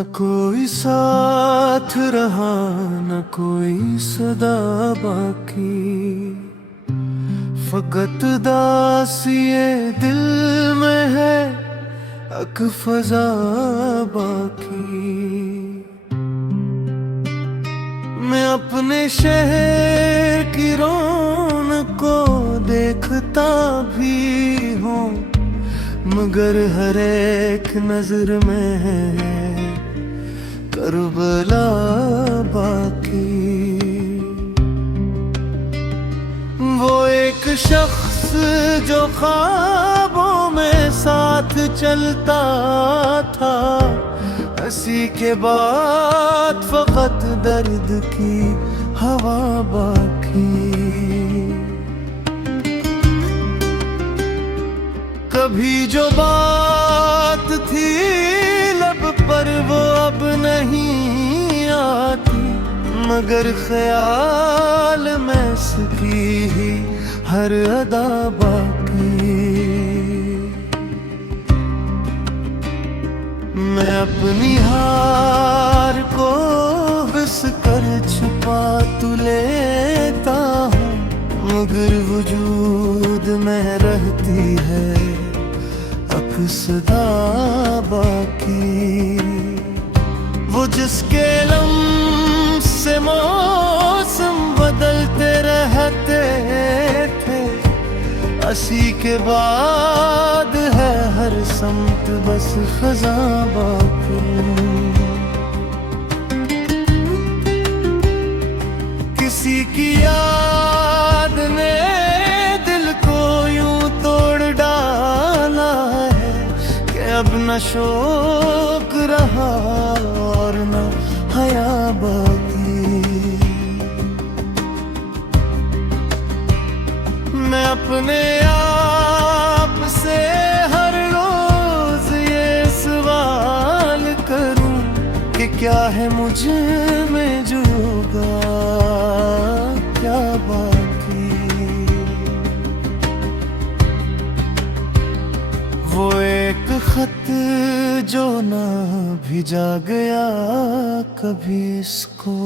न कोई साथ रहा न कोई सदा बाकी, फकत दासिए दिल में है अक फजा बाकी। मैं अपने शहर की रौनक को देखता भी हूँ, मगर हर एक नजर में है करबला बाकी। वो एक शख्स जो ख्वाबों में साथ चलता था, हंसी के बाद फकत दर्द की हवा बाकी। कभी जो बात थी लब पर वो अब नहीं आती, मगर ख्याल में सकी ही हर अदा बाकी। मैं अपनी हार को हंस कर छुपा तो लेता हूँ, मगर वजूद में रहती है सदा बाकी। वो जिसके लम्स से मौसम बदलते रहते थे, हंसी के बाद है हर समत बस खजा बाकी। किसी की याद ने दिल को यूं तोड़ डाला है, अब न शौक रहा और न हया बाकी। मैं अपने आप से हर रोज ये सवाल करूं कि क्या है मुझ में जो होगा क्या बाकी। वो एक खत जो ना भिजा गया कभी इसको,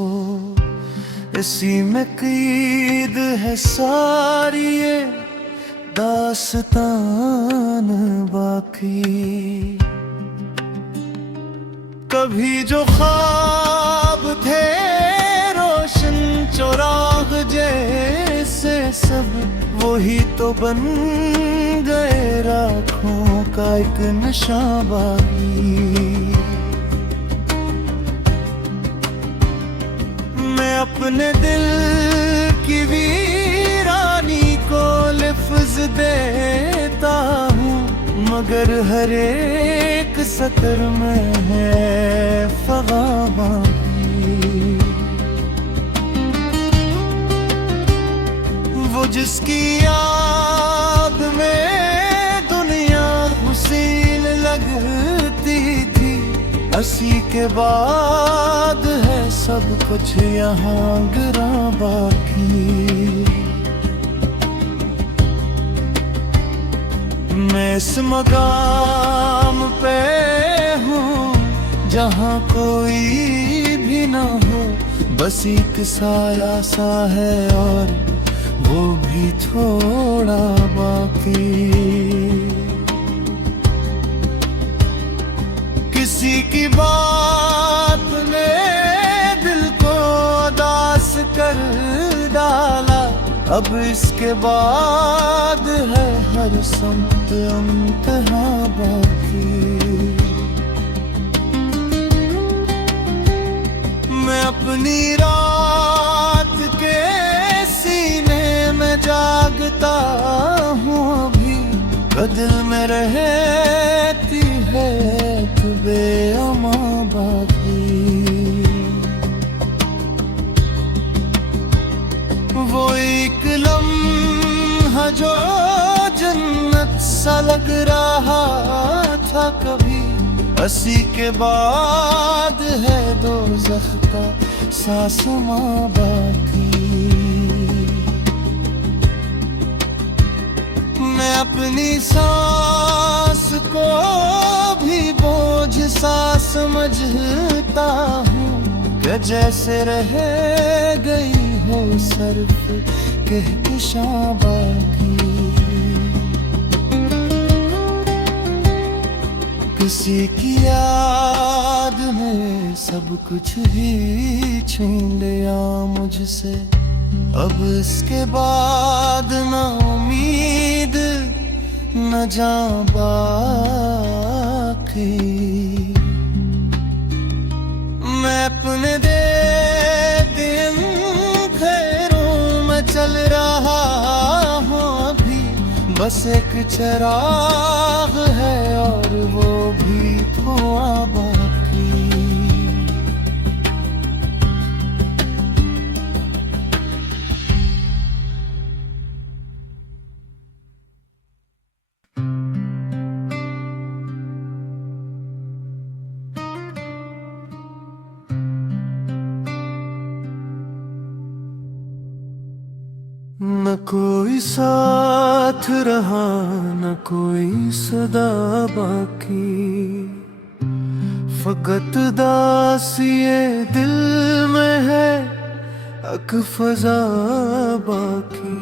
इसी में कैद है सारी ये दास्तान बाकी। कभी जो ख्वाब थे रोशन चौराग जैसे सब, वही तो बन गए राखों का एक नशा बाकी। मैं अपने दिल की वीरानी को लफ्ज देता हूँ, मगर हर एक सतर में है फगा बाकी। वो जिसकी याद में दुनिया हुसीन लगती थी, हंसी के बाद है सब कुछ यहाँ गिरा बाकी। मैं इस मकाम पे हूँ जहाँ कोई भी ना हो, बस एक साया सा है और वो भी थोड़ा बाकी। किसी की बात ने दिल को उदास कर डाला, अब इसके बाद है हर समत इम्तिहा बाकी। मैं अपनी रात के सीने में जागता हूँ अभी, दिल में रहती है बेअमा बाकी। वो एक लम्हा जो जन्नत सा लग रहा था कभी, हंसी के बाद है दोज़ख का सासमा बाकी। मैं अपनी सांस को भी बोल मुझसा समझता हूँ कि जैसे रह गई हो सर्फ कहकशां बाकी। किसी की याद में सब कुछ ही छीन लिया मुझसे, अब इसके बाद ना उम्मीद न जां बाकी। मैं अपने दिन खैरों में चल रहा हूँ अभी, बस एक चिराग है और वो भी धुआं बाकी। न कोई साथ रहा न कोई सदा बाकी, फकत दासिए दिल में है अक फजा बाकी।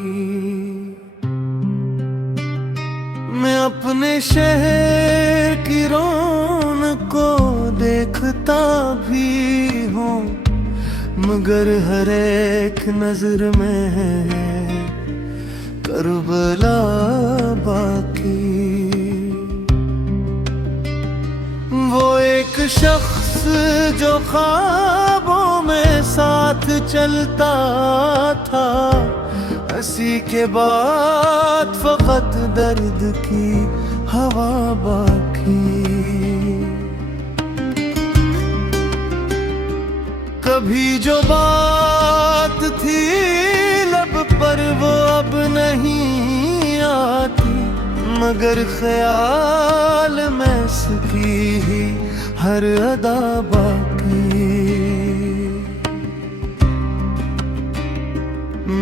मैं अपने शहर की रौनक को देखता भी हूँ, मगर हर एक नजर में है करबला बाकी। वो एक शख्स जो ख्वाबों में साथ चलता था, हंसी के बाद फकत दर्द की हवा बाकी। कभी जो बात थी लब पर वो अब नहीं आती, मगर ख्याल में सकी ही हर अदा बाकी।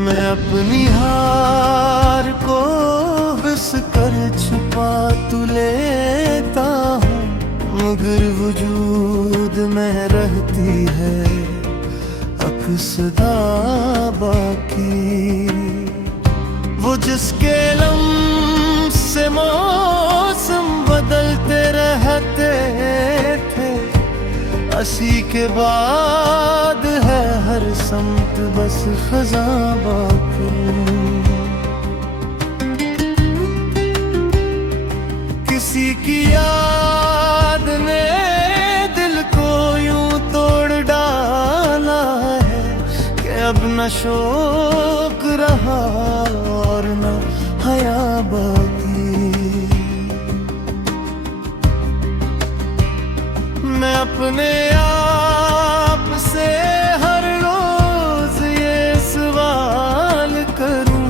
मैं अपनी हार को हंस कर छुपा तो लेता हूँ, मगर वजूद में रहती है सदा बाकी। वो जिसके लम्स से मौसम बदलते रहते थे, हंसी के बाद है हर समत बस खज़ां बाकी। किसी की याद ने दिल को यूं तोड़ डाला है, अब न शौक रहा और न हया बाकी। मैं अपने आप से हर रोज ये सवाल करूं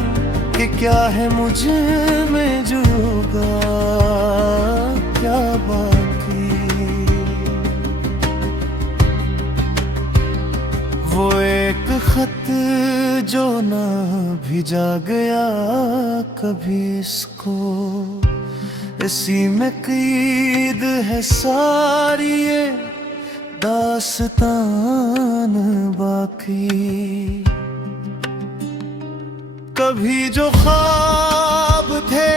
कि क्या है मुझ में जो होगा क्या बाकी। वो एक खत जो ना भिजा गया कभी इसको, इसी में क़ैद है सारी ये दास्तान बाकी। कभी जो ख्वाब थे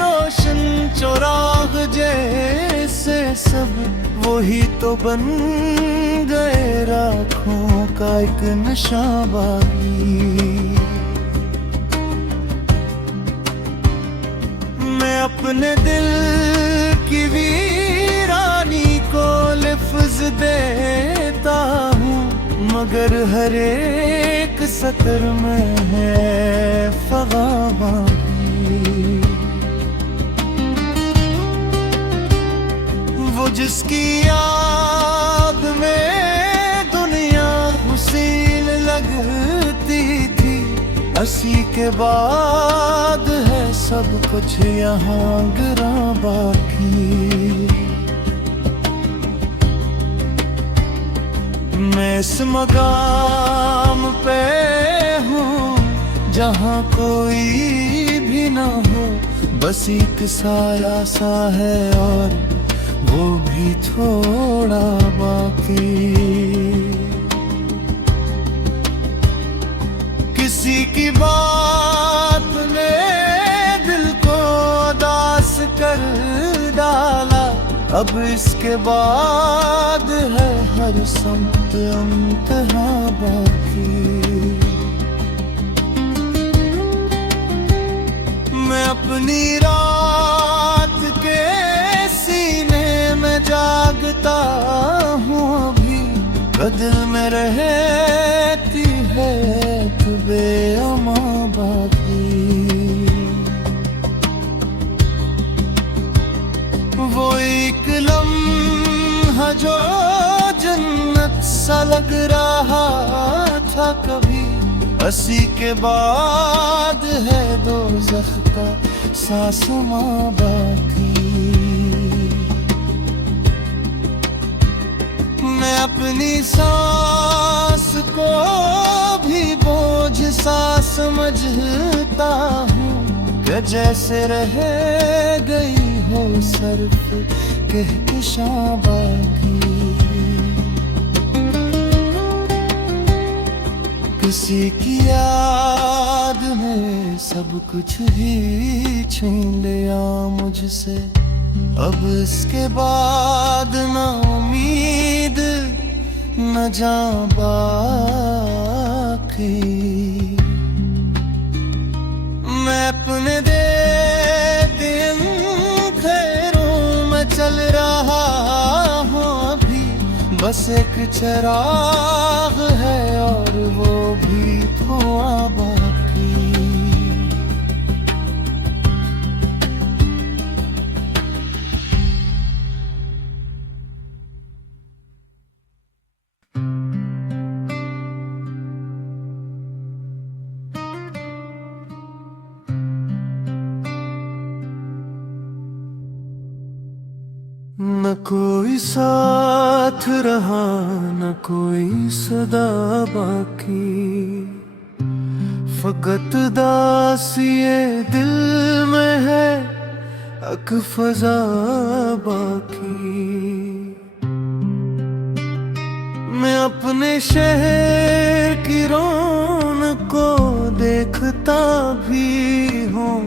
रोशन चौराग जैसे सब, वही तो बन गए राखों का एक नशा बाकी। मैं अपने दिल की वीरानी को लफ्ज़ देता हूँ, मगर हर एक सतर में है फ़ग़ा बाकी। वो जिसकी याद में दुनिया हुसीन लगती थी, हंसी के बाद है सब कुछ यहाँ गिरा बाकी। मैं इस मकाम पे हूँ जहाँ कोई भी ना हो, बस एक साया सा है और वो भी थोड़ा बाकी। किसी की बात ने दिल को उदास कर डाला, अब इसके बाद है हर संत इम्तिहा बाकी। मैं अपनी रात के सीने में जागता हूँ अभी, दिल में रहती है तू बेअमा बाकी। वो एक लम्हा जो जन्नत सा लग रहा था कभी, हंसी के बाद है दोज़ख का सासमां बाकी। मैं अपनी सांस को भी बोझ सा समझता हूँ कि जैसे रह गई हो सर्फ कहकशां बाकी। किसी की याद में सब कुछ ही छीन लिया मुझसे, अब इसके बाद ना उम्मीद न जां बाकी। मैं अपने दिन खैरों में चल रहा हूँ अभी, बस एक चिराग है और वो भी धुआं बाकी। न कोई साथ रहा न कोई सदा बाकी, फकत दासिए दिल में है अक फजा बाकी। मैं अपने शहर की रौनक को देखता भी हूँ,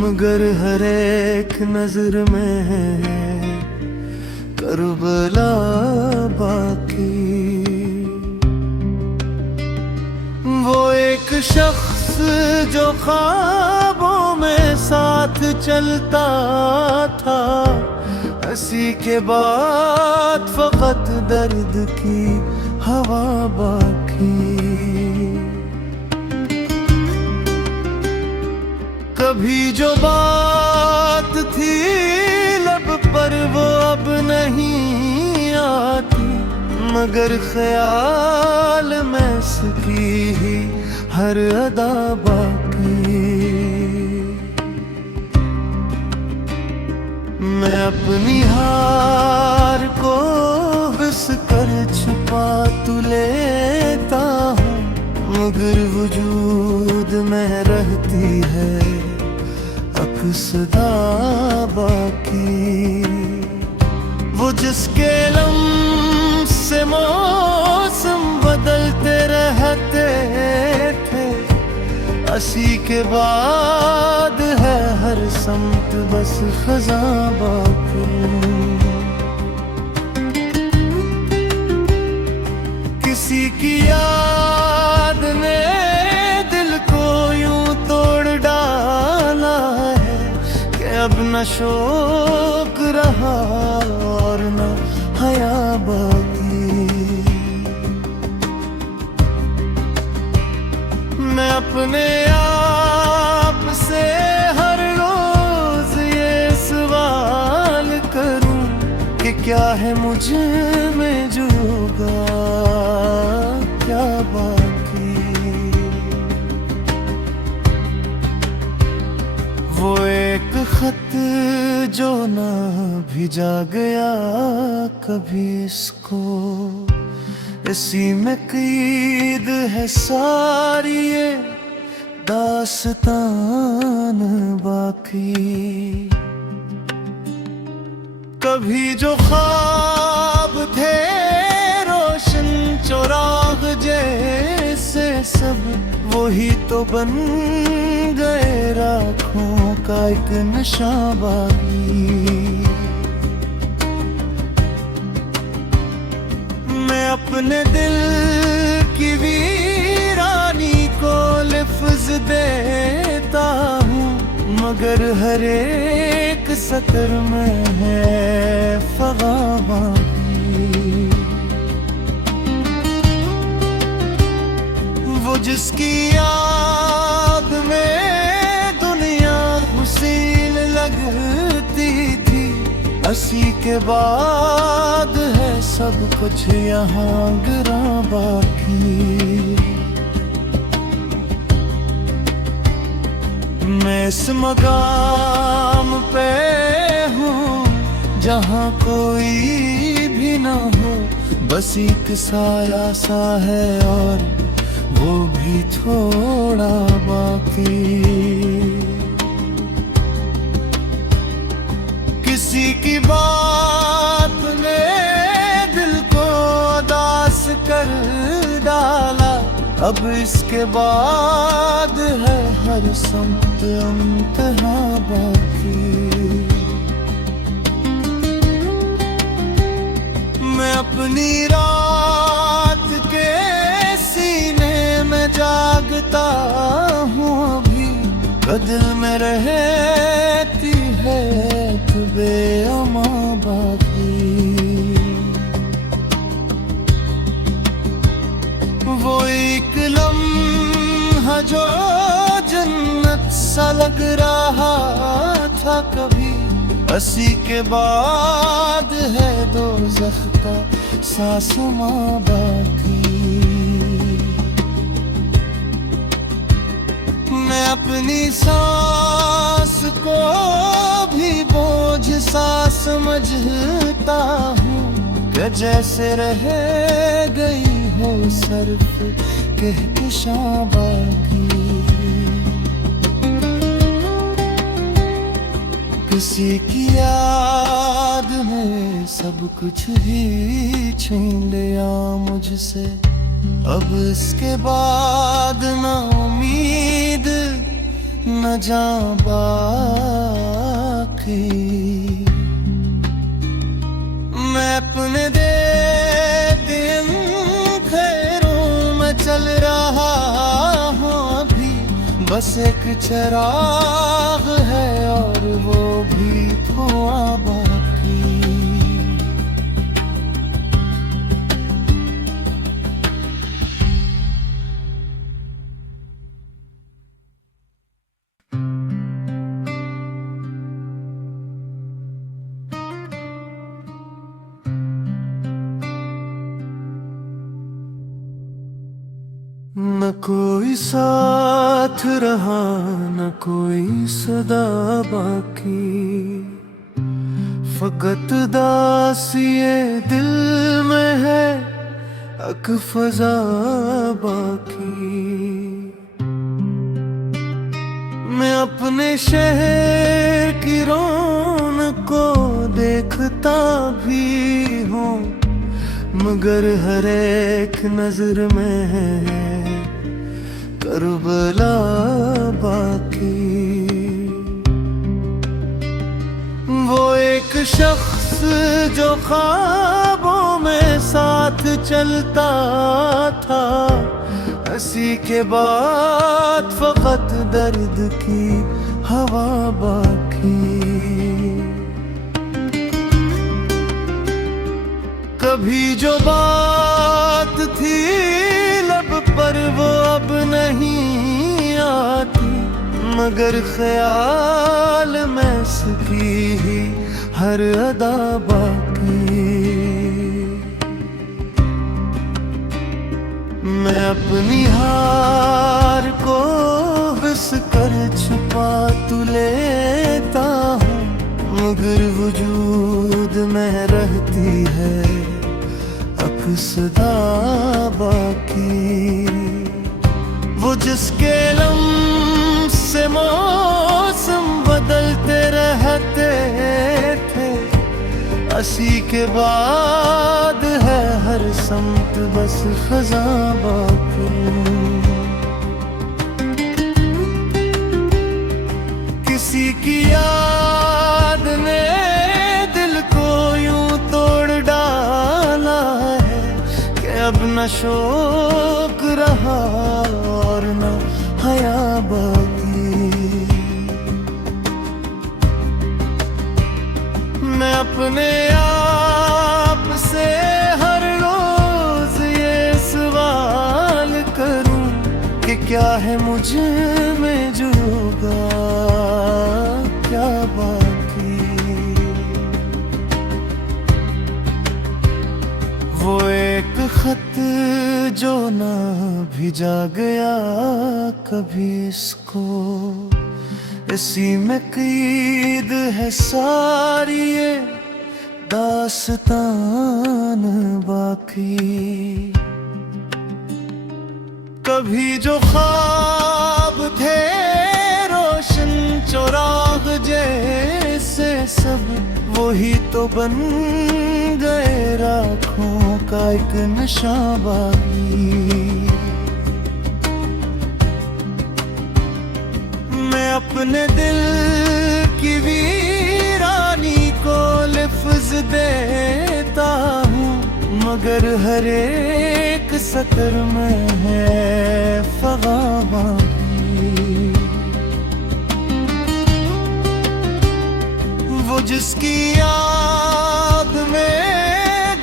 मगर हर एक नजर में है करबला बाकी। वो एक शख्स जो ख्वाबों में साथ चलता था, हंसी के बाद फकत दर्द की हवा बाकी। कभी जो बात थी लब पर वो अब नहीं आती, मगर ख्याल में सकी ही हर अदा बाकी। मैं अपनी हार को हंस कर छुपा तो लेता हूँ, मगर वजूद में रहती है अक्सदा बाकी। वो जिसके लम्स से मौसम बदलते रहते थे, हंसी के बाद है हर समत बस खज़ां बाकी। किसी की याद ने दिल को यूं तोड़ डाला है कि अब न शौक रहा और न हया बाकी। मैं अपने आप से हर रोज ये सवाल करूं कि क्या है मुझ में जो होगा क्या बाकी। वो एक खत जो ना भिजा गया कभी इसको, इसी में कैद है सारी ये दास्तान बाकी। कभी जो ख्वाब थे रोशन चौराग जैसे सब वही तो बन गए राखों का एक नशा बाकी। मैं अपने दिल की वीरानी को लिफ्ज देता हूँ, मगर हर एक सतर में है फगा बाकी। वो जिसकी याद में दुनिया हुसीन लगती थी, अस्सी के बाद है सब कुछ यहाँ गिरा बाकी। मैं इस मकाम पे हूँ जहाँ कोई भी ना हो, बस एक साया सा है और वो भी थोड़ा बाकी। किसी की बात ने दिल को उदास कर डाला, अब इसके बाद है हर संत इम्तिहा बाकी। मैं अपनी रात के सीने में जागता हूँ अभी, दिल में रहती है बेअमा बाकी। वो एक लम्हा जो जन्नत सा लग रहा था कभी, अस्सी के बाद है दोज़ख का सासमा बाकी। मैं अपनी सांस को भी बोझ सा समझता हूँ कि जैसे रह गई हो सर्फ कहकशां बाकी। किसी की याद में सब कुछ ही छीन लिया मुझसे, अब इसके बाद ना उम्मीद न जां बाकी। मैं अपने दिन खैरों में चल रहा हूँ अभी, बस एक चिराग है और वो भी धुआं बाकी। न कोई साथ रहा न कोई सदा बाकी, फकत दासिए दिल में है अक फजा बाकी। मैं अपने शहर की रौनक को देखता भी हूँ, मगर हर एक नजर में है करबला बाकी। वो एक शख्स जो ख्वाबों में साथ चलता था, हंसी के बाद फकत दर्द की हवा बाकी। कभी जो बात थी लब पर वो अब नहीं आती, मगर ख्याल में सकी ही हर अदा बाकी। मैं अपनी हार को हंस कर छुपा तो लेता हूँ, मगर वजूद में रहती है अक्सदा बाकी। वो जिसके लम्ह से मौसम बदलते रहते थे, हंसी के बाद है हर समत बस खज़ां बाकी। किसी की याद ने दिल को यूं तोड़ डाला है कि अब न शौक रहा और न हया बाकी। मैं अपने आप से हर रोज ये सवाल करूं कि क्या है मुझ में जो होगा क्या बाकी। वो एक खत जो ना भिजा गया कभी इसको, इसी में क़ैद है सारी ये दास्तान बाकी। कभी जो ख्वाब थे रोशन चौराग जैसे सब वही तो बन गए राखों का एक नशा बाकी। मैं अपने दिल की वीरानी को लिफ्ज़ देता हूँ मगर हर एक सतर में है फ़ग़ां बाकी। वो जिसकी याद में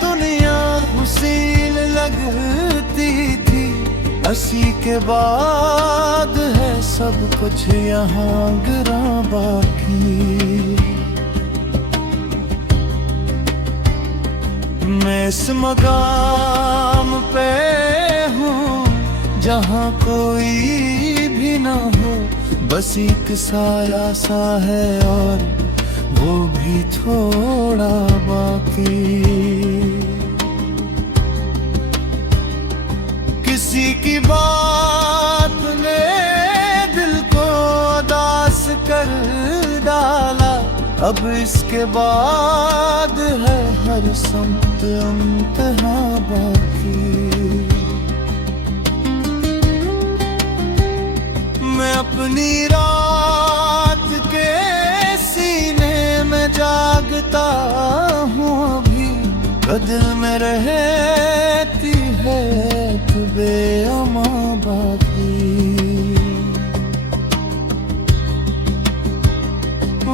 दुनिया हुसीन लगती थी, हंसी के बाद है सब कुछ यहाँ गिरा बाकी। मैं इस मकाम पे हूँ जहाँ कोई भी ना हो, बस एक साया सा है और वो भी थोड़ा बाकी। किसी की बात ने दिल को उदास कर डाला, अब इसके बाद है हर समत इंतहा बाकी। मैं अपनी रात के सीने में जागता हूँ अभी, दिल में रहती है तू बेअमा बाकी।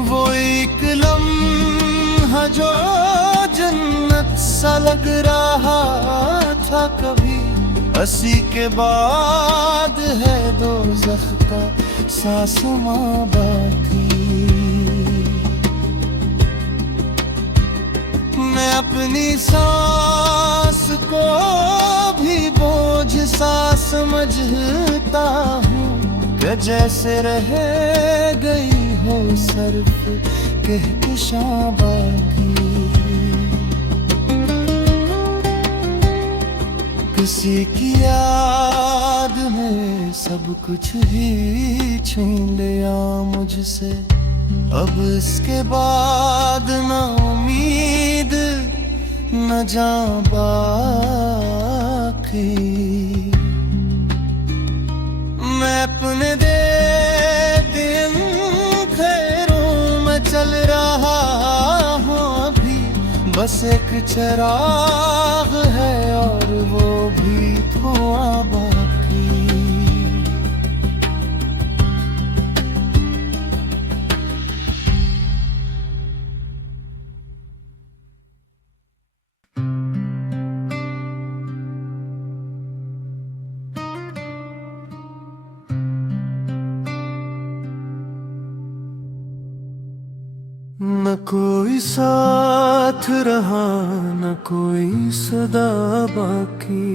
वो एक लम्हा जो जन्नत सा लग रहा था कभी, हंसी के बाद है दोज़ख का सासमा बाकी। मैं अपनी सांस को भी बोझ सा समझता हूँ कि जैसे रह गई हो सर्फ कहकशां बाकी। किसी की याद में सब कुछ ही छीन लिया मुझसे, अब इसके बाद ना उम्मीद न जां बाकी। मैं अपने दिन खैरों में चल रहा हूँ अभी, बस एक चिराग है और वो भी धुआं बाकी। न कोई साथ रहा न कोई सदा बाकी,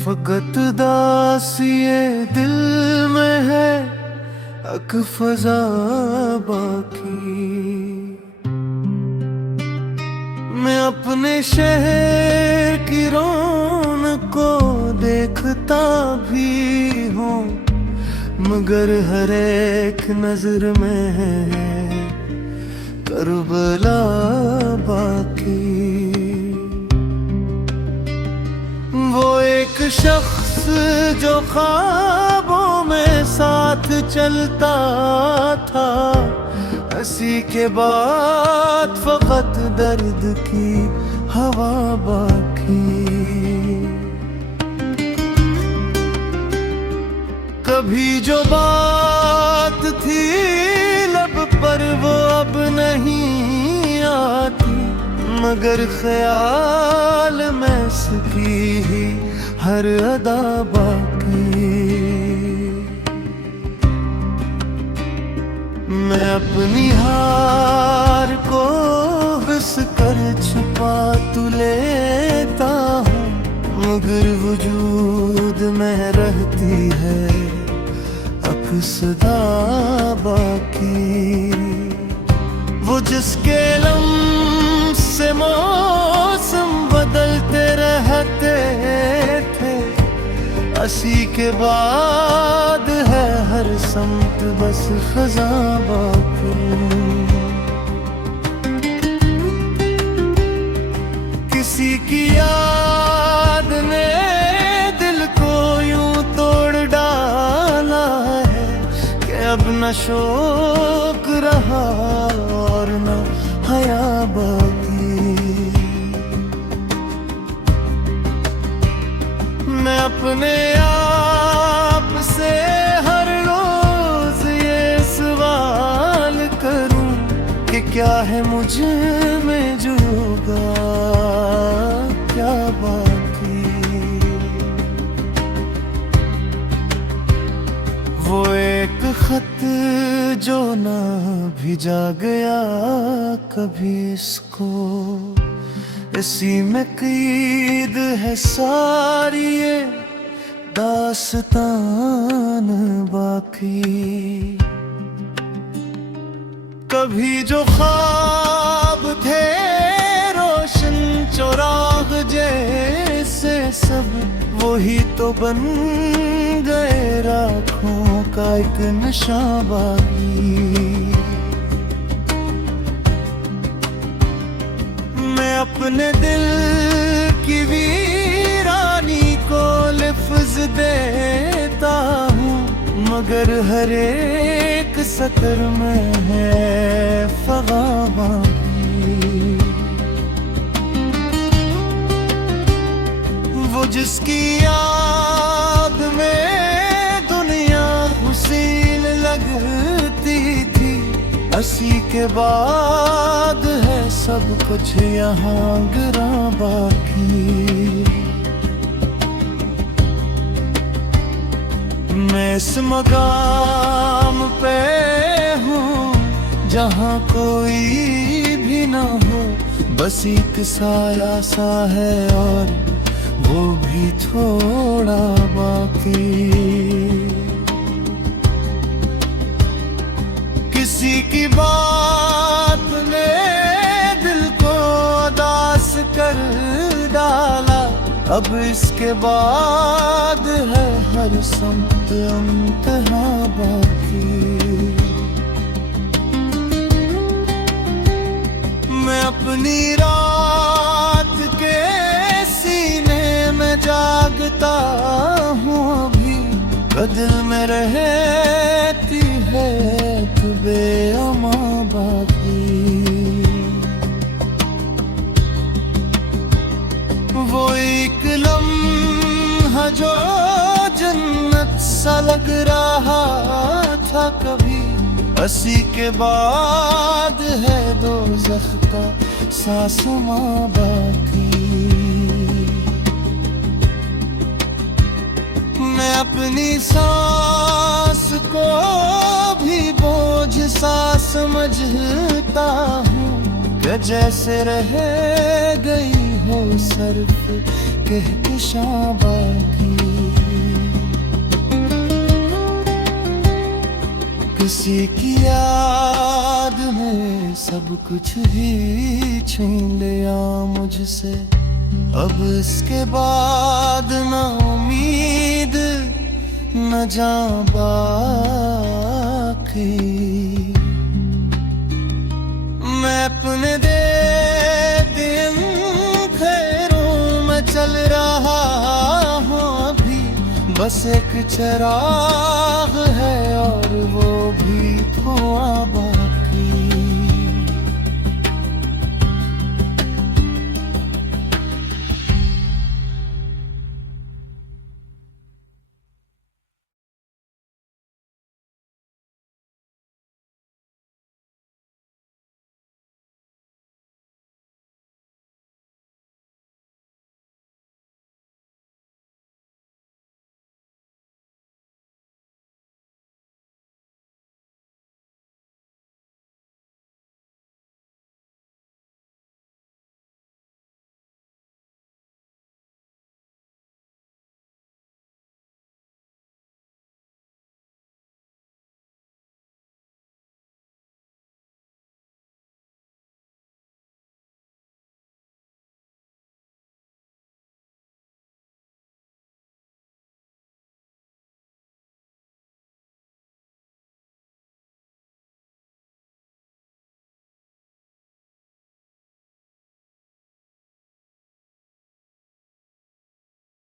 फकत दासिए दिल में है अक फजा बाकी। मैं अपने शहर की रौनक को देखता भी हूँ मगर हर एक नजर में है करबला बाकी। वो एक शख्स जो ख्वाबों में साथ चलता था, हंसी के बाद फकत दर्द की हवा बाकी। कभी जो बात थी लब पर वो अब नहीं आती, मगर ख्याल में सकी ही हर अदा बाकी। मैं अपनी हार को हंस कर छुपा तो लेता हूँ, मगर वजूद में रहती है अक्सदा बाकी। वो जिसके लम्स से मौसम बदलते रहते थे, हंसी के बाद है हर समत बस खजा बाकी। किसी की याद ने दिल को यूं तोड़ डाला है कि अब न शौक रहा और न हया बाकी। मैं अपने आप से हर रोज ये सवाल करूं कि क्या है मुझ में जो होगा क्या बाकी। वो एक खत जो ना भिजा गया कभी इसको, इसी में क़ैद है सारी ये दास्तान बाकी। कभी जो ख्वाब थे रोशन चौराग जैसे सब, वही तो बन गए राखों का एक नशा बाकी। मैं अपने दिल की वीरानी को लफ्ज देता हूँ, मगर हर एक सतर में है फगा बाकी। वो जिसकी याद में दुनिया हुसीन लगती थी, हंसी के बाद है सब कुछ यहाँ गिरा बाकी। मैं इस मकाम पे हूँ जहाँ कोई भी ना हो, बस एक साया सा है और वो भी थोड़ा बाकी। किसी की बात ने दिल को उदास कर डाला, अब इसके बाद है हर समत इंतहा बाकी। मैं अपनी रात के सीने में जागता हूँ अभी, दिल में रहती है तू बेअमा बाकी। वो एक लम्हा जो जन्नत सा लग रहा था कभी, हंसी के बाद है दोज़ख का सासमा बाकी। मैं अपनी सांस को भी बोझ सा समझता हूँ कि जैसे रह गई हो सर्फ कहकशां बाकी। किसी की याद में सब कुछ ही छीन लिया मुझसे, अब इसके बाद ना उम्मीद न जां बाकी। मैं बस एक चिराग है और वो भी थोड़ा बहुत